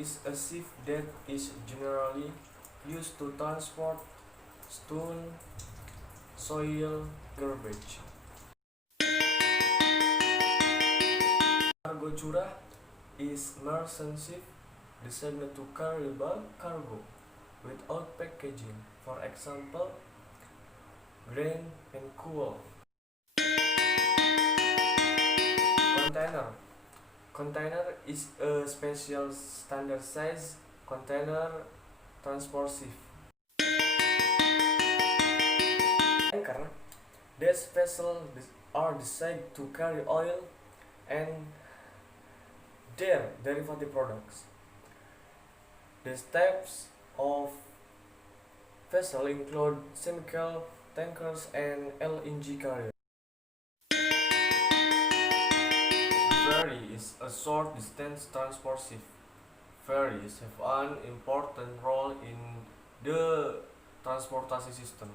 is a ship that is generally used to transport stone, soil, garbage. Cargo curah is merchant ship designed to carry bulk cargo without packaging, for example, grain and coal. Container. Container is a special standard size container transport ship. Anchor. These vessels are designed to carry oil and their derivative products. These types of vessels include chemical tankers and LNG carriers. Ferry is a short distance transport ship. Ferries have an important role in the transportation system.